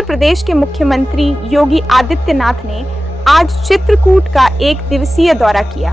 उत्तर प्रदेश के मुख्यमंत्री योगी आदित्यनाथ ने आज चित्रकूट का 1 दिवसीय दौरा किया।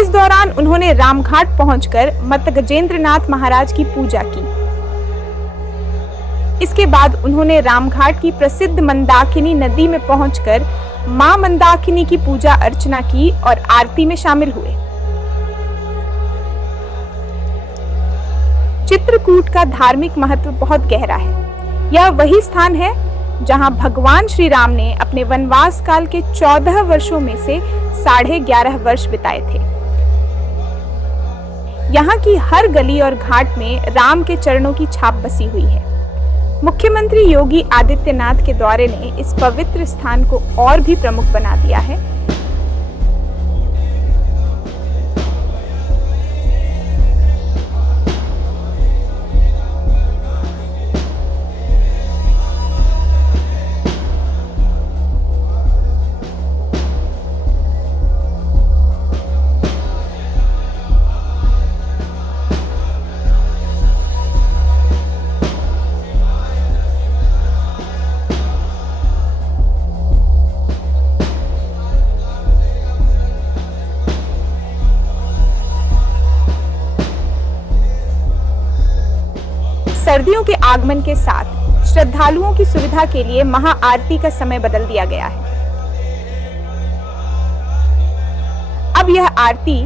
इस दौरान उन्होंने रामघाट पहुंचकर मत गजेंद्रनाथ महाराज की पूजा की। इसके बाद उन्होंने रामघाट की प्रसिद्ध मंदाकिनी नदी में पहुंचकर मां मंदाकिनी की पूजा अर्चना की और आरती में शामिल हुए। चित्रकूट का धार्मिक महत्व बहुत गहरा है। यह वही स्थान है जहां भगवान श्री राम ने अपने वनवास काल के 14 वर्षों में से 11.5 वर्ष बिताए थे। यहाँ की हर गली और घाट में राम के चरणों की छाप बसी हुई है। मुख्यमंत्री योगी आदित्यनाथ के दौरे ने इस पवित्र स्थान को और भी प्रमुख बना दिया है। सर्दियों के आगमन के साथ श्रद्धालुओं की सुविधा के लिए महाआरती का समय बदल दिया गया है। अब यह आरती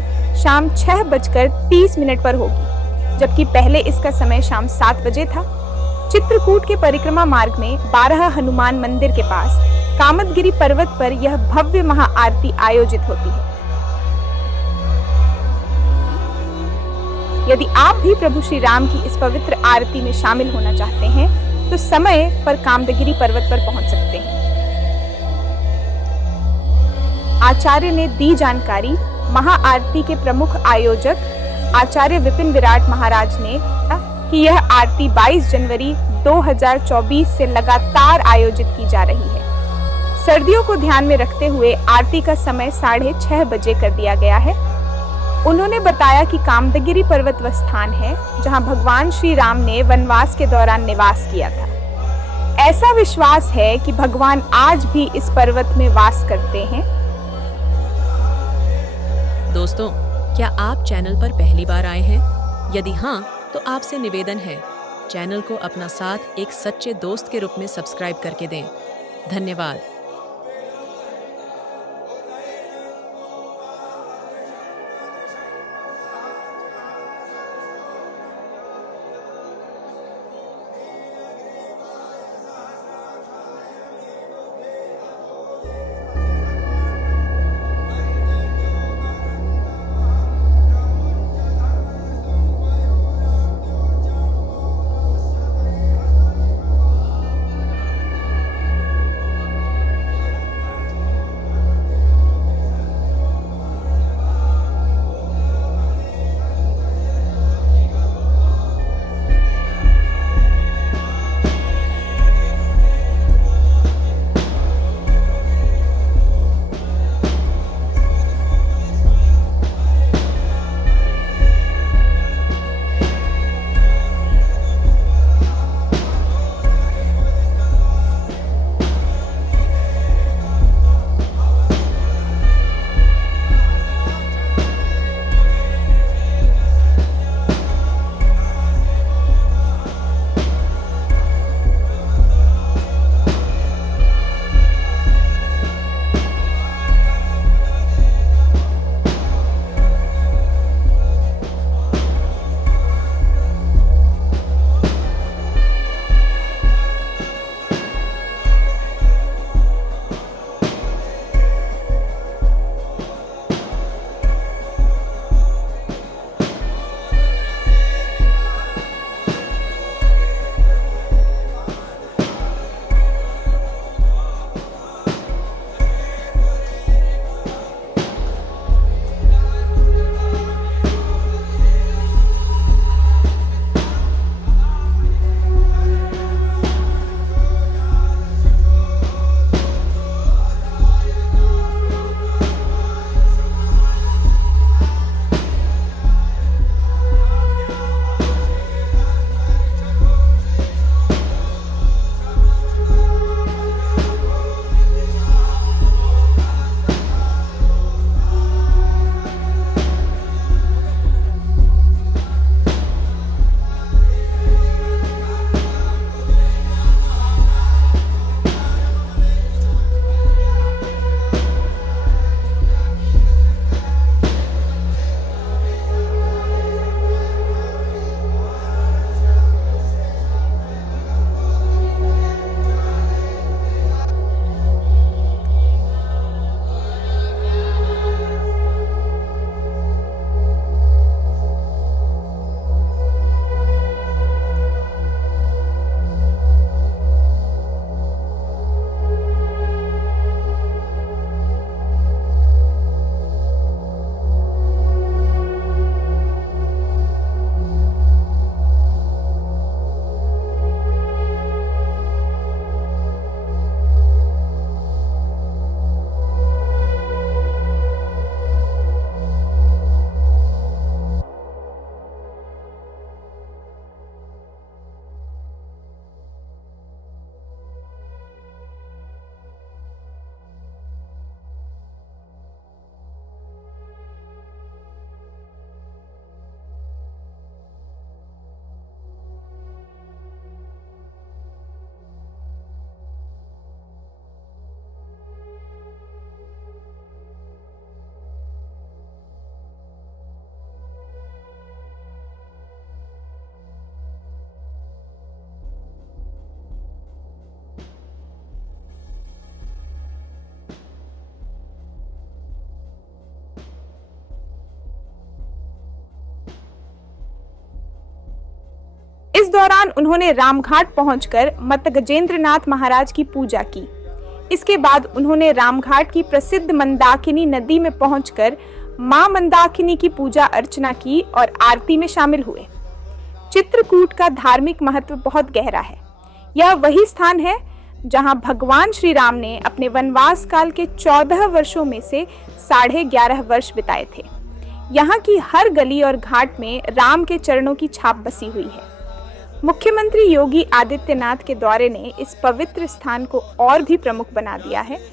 शाम 6:30 पर होगी, जबकि पहले इसका समय शाम 7 बजे था। चित्रकूट के परिक्रमा मार्ग में 12 हनुमान मंदिर के पास कामदगिरी पर्वत पर यह भव्य महाआरती आयोजित होती है। यदि आप भी प्रभु श्री राम की इस पवित्र आरती में शामिल होना चाहते हैं तो समय पर कामदगिरी पर्वत पर पहुंच सकते हैं। आचार्य ने दी जानकारी। महाआरती के प्रमुख आयोजक आचार्य विपिन विराट महाराज ने कि यह आरती 22 जनवरी 2024 से लगातार आयोजित की जा रही है। सर्दियों को ध्यान में रखते हुए आरती का समय 6:30 बजे कर दिया गया है। उन्होंने बताया कि कामदगिरी पर्वत वह स्थान है जहां भगवान श्री राम ने वनवास के दौरान निवास किया था। ऐसा विश्वास है कि भगवान आज भी इस पर्वत में वास करते हैं। दोस्तों, क्या आप चैनल पर पहली बार आए हैं? यदि हाँ, तो आपसे निवेदन है, चैनल को अपना साथ एक सच्चे दोस्त के रूप में सब्सक्राइब करके दें। धन्यवाद। इस दौरान उन्होंने रामघाट पहुंचकर मत गजेंद्रनाथ महाराज की पूजा की। इसके बाद उन्होंने रामघाट की प्रसिद्ध मंदाकिनी नदी में पहुंचकर मां मंदाकिनी की पूजा अर्चना की और आरती में शामिल हुए। चित्रकूट का धार्मिक महत्व बहुत गहरा है। यह वही स्थान है जहां भगवान श्री राम ने अपने वनवास काल के 14 वर्षों में से 11.5 वर्ष बिताए थे। यहाँ की हर गली और घाट में राम के चरणों की छाप बसी हुई है। मुख्यमंत्री योगी आदित्यनाथ के दौरे ने इस पवित्र स्थान को और भी प्रमुख बना दिया है।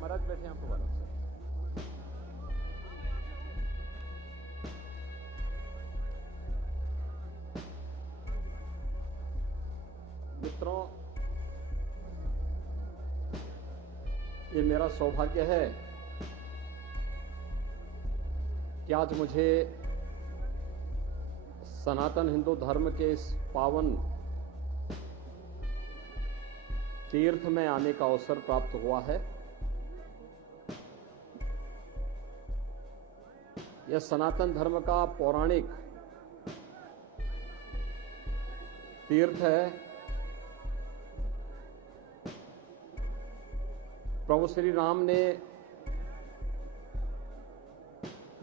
महाराज बैठे हैं आपको बात। मित्रों, ये मेरा सौभाग्य है कि आज मुझे सनातन हिंदू धर्म के इस पावन तीर्थ में आने का अवसर प्राप्त हुआ है। यह सनातन धर्म का पौराणिक तीर्थ है। प्रभु श्री राम ने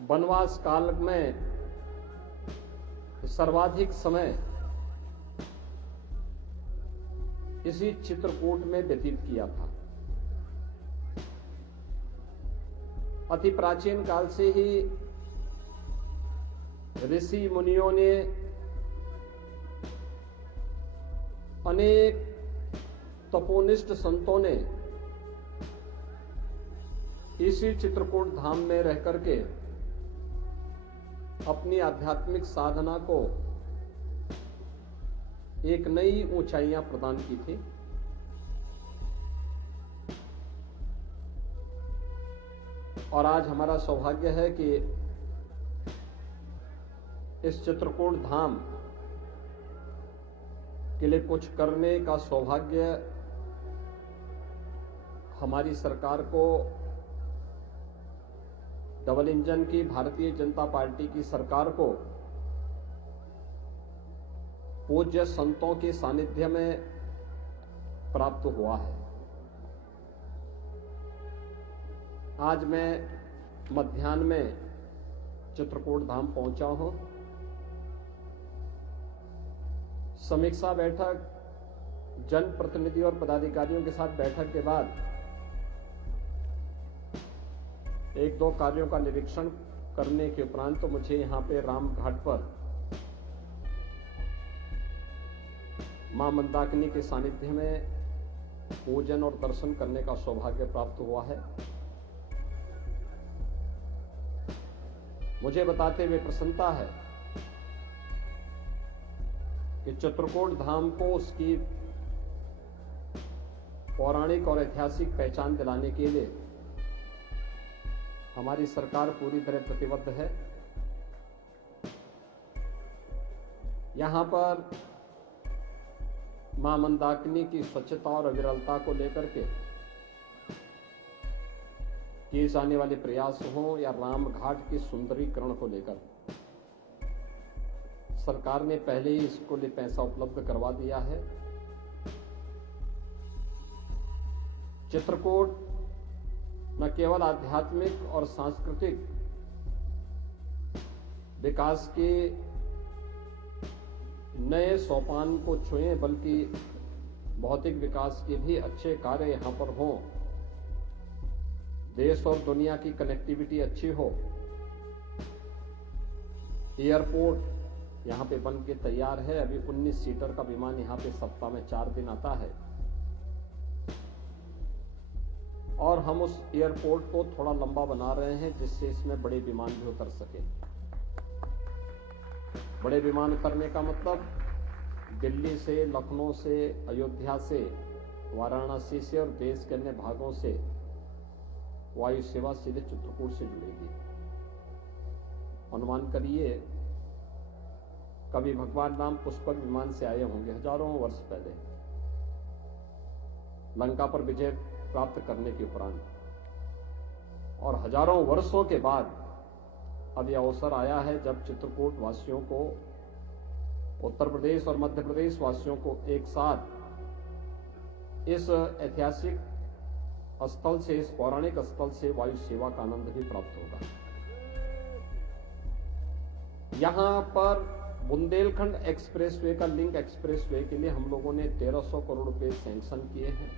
वनवास काल में सर्वाधिक समय इसी चित्रकूट में व्यतीत किया था। अति प्राचीन काल से ही ऋषि मुनियों ने अनेक तपोनिष्ठ संतों ने इसी चित्रकूट धाम में रह करके अपनी आध्यात्मिक साधना को एक नई ऊंचाइयां प्रदान की थी। और आज हमारा सौभाग्य है कि इस चित्रकूट धाम के लिए कुछ करने का सौभाग्य हमारी सरकार को, डबल इंजन की भारतीय जनता पार्टी की सरकार को पूज्य संतों के सानिध्य में प्राप्त हुआ है। आज मैं मध्याह्न में चित्रकूट धाम पहुंचा हूं। समीक्षा बैठक जनप्रतिनिधि और पदाधिकारियों के साथ बैठक के बाद एक दो कार्यों का निरीक्षण करने के उपरांत तो मुझे यहां पे राम घाट पर मां मंदाकिनी के सानिध्य में पूजन और दर्शन करने का सौभाग्य प्राप्त हुआ है। मुझे बताते हुए प्रसन्नता है कि चित्रकूट धाम को उसकी पौराणिक और ऐतिहासिक पहचान दिलाने के लिए हमारी सरकार पूरी तरह प्रतिबद्ध है। यहां पर मां मंदाकिनी की स्वच्छता और अविरलता को लेकर के किए जाने वाले प्रयास हों या राम घाट के सुंदरीकरण को लेकर, सरकार ने पहले ही इसको लिए पैसा उपलब्ध करवा दिया है। चित्रकूट न केवल आध्यात्मिक और सांस्कृतिक विकास के नए सोपान को छुए बल्कि भौतिक विकास के भी अच्छे कार्य यहां पर हों, देश और दुनिया की कनेक्टिविटी अच्छी हो। एयरपोर्ट यहां पे बन के तैयार है। अभी 19 सीटर का विमान यहां पे सप्ताह में 4 दिन आता है और हम उस एयरपोर्ट को थोड़ा लंबा बना रहे हैं जिससे इसमें बड़े विमान भी उतर सके। बड़े विमान उतरने का मतलब दिल्ली से, लखनऊ से, अयोध्या से, वाराणसी से और देश के अन्य भागों से वायु सेवा सीधे चित्रकूट से जुड़ेगी। अनुमान करिए कभी भगवान राम पुष्पक विमान से आए होंगे हजारों वर्ष पहले, लंका पर विजय प्राप्त करने के उपरांत, और हजारों वर्षों के बाद अब यह अवसर आया है जब चित्रकूट वासियों को, उत्तर प्रदेश और मध्य प्रदेश वासियों को एक साथ इस ऐतिहासिक स्थल से, इस पौराणिक स्थल से वायु सेवा का आनंद भी प्राप्त होगा। यहां पर बुंदेलखंड एक्सप्रेसवे का लिंक एक्सप्रेसवे के लिए हम लोगों ने 1300 करोड़ रुपए सैंक्शन किए हैं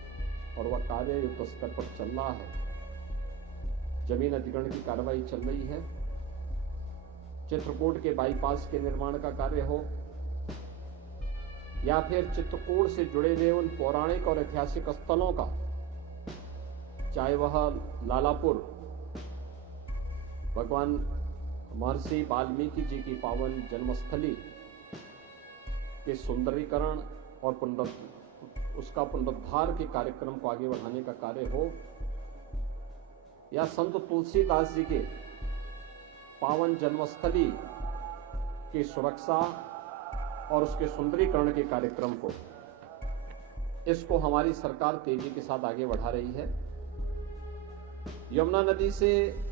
और वह कार्य युद्ध स्तर पर चल रहा है। जमीन अधिग्रहण की कार्रवाई चल रही है। चित्रकूट के बाईपास के निर्माण का कार्य हो या फिर चित्रकूट से जुड़े हुए उन पौराणिक और ऐतिहासिक स्थलों का, चाहे वह लालापुर भगवान महर्षि वाल्मीकि जी की पावन जन्मस्थली के सुंदरीकरण और उसका पुनरुद्धार के कार्यक्रम को आगे बढ़ाने का कार्य हो, या संत तुलसीदास जी के पावन जन्मस्थली की सुरक्षा और उसके सुंदरीकरण के कार्यक्रम को, इसको हमारी सरकार तेजी के साथ आगे बढ़ा रही है। यमुना नदी से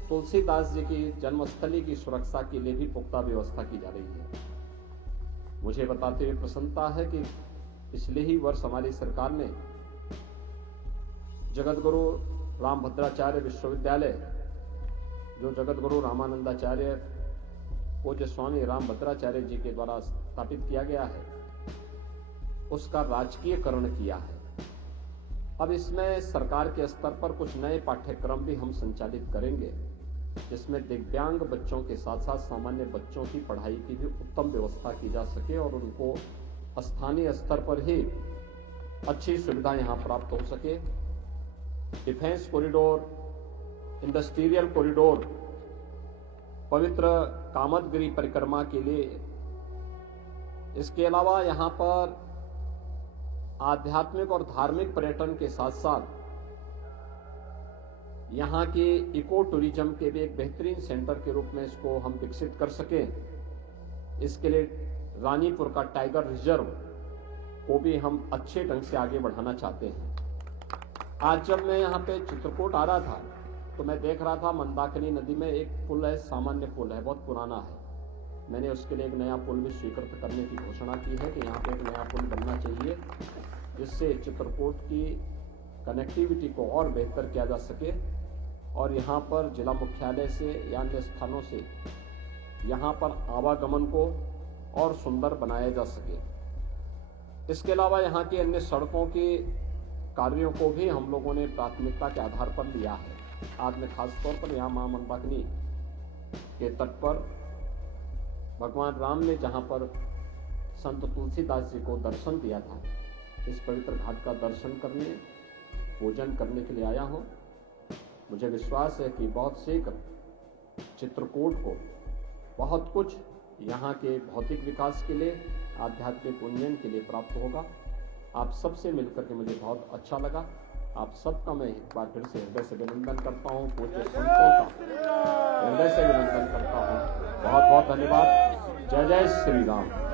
तुलसीदास जी की जन्मस्थली की सुरक्षा के लिए भी पुख्ता व्यवस्था की जा रही है। मुझे बताते हुए प्रसन्नता है कि पिछले ही वर्ष हमारी सरकार ने जगतगुरु रामभद्राचार्य विश्वविद्यालय, जो जगतगुरु रामानंदाचार्य पूज्य स्वामी रामभद्राचार्य जी के द्वारा स्थापित किया गया है, उसका राजकीयकरण किया है। अब इसमें सरकार के स्तर पर कुछ नए पाठ्यक्रम भी हम संचालित करेंगे, जिसमें दिव्यांग बच्चों के साथ साथ सामान्य बच्चों की पढ़ाई की भी उत्तम व्यवस्था की जा सके और उनको स्थानीय स्तर पर ही अच्छी सुविधा यहां प्राप्त हो सके। डिफेंस कॉरिडोर, इंडस्ट्रियल कॉरिडोर, पवित्र कामदगिरी परिक्रमा के लिए, इसके अलावा यहां पर आध्यात्मिक और धार्मिक पर्यटन के साथ साथ यहां के इको टूरिज्म के भी एक बेहतरीन सेंटर के रूप में इसको हम विकसित कर सकें। इसके लिए रानीपुर का टाइगर रिजर्व को भी हम अच्छे ढंग से आगे बढ़ाना चाहते हैं। आज जब मैं यहाँ पे चित्रकूट आ रहा था तो मैं देख रहा था मंदाकिनी नदी में एक पुल है, सामान्य पुल है, बहुत पुराना है। मैंने उसके लिए एक नया पुल भी स्वीकृत करने की घोषणा की है कि यहाँ पे एक नया पुल बनना चाहिए, जिससे चित्रकूट की कनेक्टिविटी को और बेहतर किया जा सके और यहाँ पर जिला मुख्यालय से या अन्य स्थानों से यहाँ पर आवागमन को और सुंदर बनाया जा सके। इसके अलावा यहाँ की अन्य सड़कों के कार्यों को भी हम लोगों ने प्राथमिकता के आधार पर लिया है। आज मैं खास तौर पर यहाँ मां मंदाकिनी के तट पर भगवान राम ने जहाँ पर संत तुलसीदास जी को दर्शन दिया था, इस पवित्र घाट का दर्शन करने, पूजन करने के लिए आया हूँ। मुझे विश्वास है कि बहुत शीघ्र चित्रकूट को बहुत कुछ यहाँ के भौतिक विकास के लिए, आध्यात्मिक उन्नयन के लिए प्राप्त होगा। आप सबसे मिलकर के मुझे बहुत अच्छा लगा। आप सबका मैं एक बार फिर से हृदय से अभिनंदन करता हूँ, पूज्य संतों का हृदय से अभिनंदन करता हूँ। बहुत बहुत धन्यवाद। जय जय श्री राम।